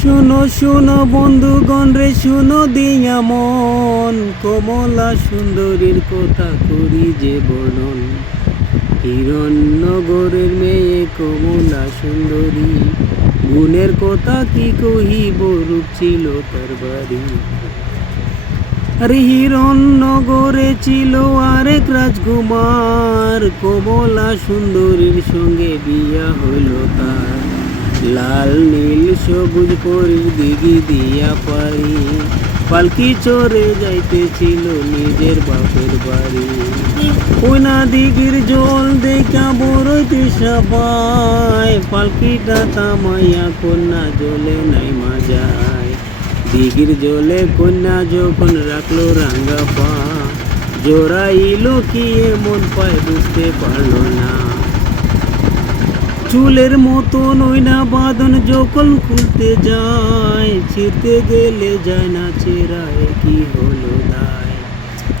শুনো শুনো বন্ধুগণ রে, শুনো দিয়া মন, কমলা সুন্দরীর কথা করি যে বর্ণন। হিরণ্যগরের মেয়ে কমলা সুন্দরী, গুণের কথা কি কহিব, রূপ ছিল তার বাড়ি। আরে হিরণ্যগরে ছিল আরেক রাজকুমার, কমলা সুন্দরীর সঙ্গে বিয়া হইল তার। লাল নীল সবুজ পরীর দিঘি দিয়া পারি, পালকি চড়ে যাইতেছিল নিজের বাপের বাড়ি। ওই না দিঘির জল দেখা বড়ই তৃষ্ণা পায়, পালকিটা থামাইয়া কন্যা জলে নাইমা যায়। দিঘির জলে কন্যা যখন রাখলো রাঙ্গা পা, জড়াইল কি এমন পায় বুঝতে পারল না। চুলের মতন ওই না বাঁধন যখন খুলতে যায়, ছিঁড়তে গেলে যায় না চেরায়, কি হলো দায়।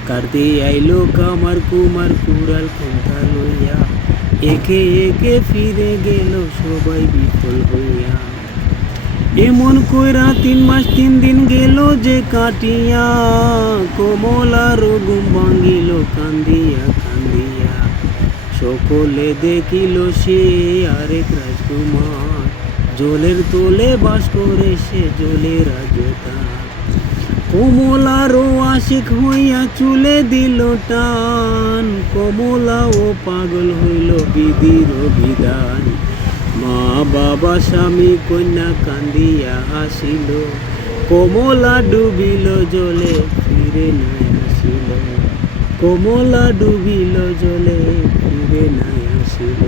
কাটতে আইলো কামার কুমার কুড়াল খুঁটা লইয়া, একে একে ফিরে গেল সবাই বিফল হইয়া। এমন কইরা 3 মাস 3 দিন গেল যে কাটিয়া, কমলার ঘুম ভাঙিল কান্দিয়া কান্দিয়া। সকলে দেখিল সে আরেক রাজকুমার, জলের তোলে বাস করে সে জলের রাজতা। কমলারও আশিক হইয়া চুলে দিল টান, কমলা ও পাগল হইল বিধির বিধান। মা বাবা স্বামী কন্যা কান্দিয়া হাসিল, কমলা ডুবিল জলে ফিরে নাই আসিল। কমলা ডুবিল জলে ফিরে নাই আসিল।